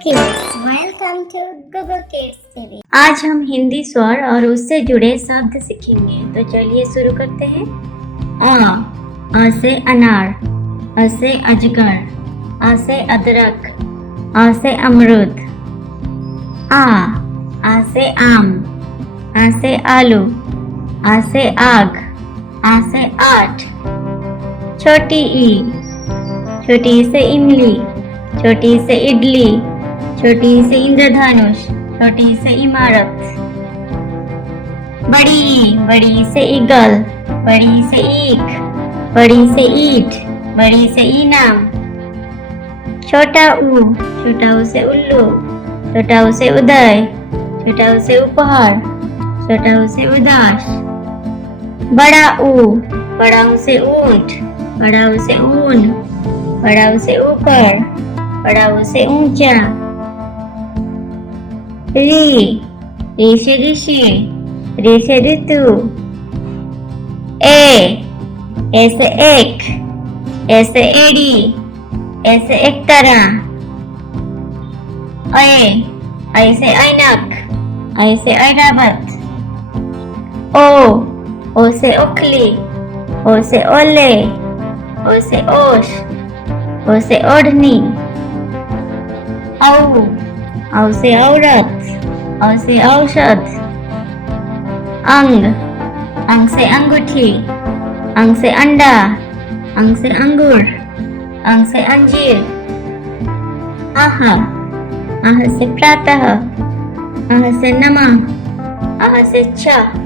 kids, welcome to Gugu Kids TV। आज हम हिंदी स्वर और उससे जुड़े शब्द सीखेंगे, तो चलिए शुरू करते हैं। अ से अनार, अ से अजगर, अ से अदरक, अ से अमरूद। आ से आम, आ से आलू, आ से आग, आ से आठ। छोटी ई से इमली, छोटी से इडली, छोटी से इंद्रधनुष, छोटी से इमारत। बड़ी से ईगल, बड़ी से ईख, बड़ी से ईट, बड़ी से इनाम। छोटा ऊ से उल्लू, छोटा ऊ से उदय, छोटा ऊ से उपहार, छोटा ऊ से उदास। बड़ा ऊ से ऊंट, बड़ा ऊ से ऊन, बड़ा ऊ से ऊपर, बड़ा ऊ से ऊंचा। री से ऋषि, ऋ से ऋतु। ए से एक, ए से एड़ी, ए से एकतारा। ऐ से ऐनक, ऐ से ऐरावत। ओ से ओखली, ओ से ओले, ओ से ओश, ओ से ओढ़नी। औ से औरत, औ से औषध। अंग से अंगूठी, अंग से अंडा, अंग से अंगूर, अंग से अंजीर। आह से प्रातः, आह से नमः, आह से चाह,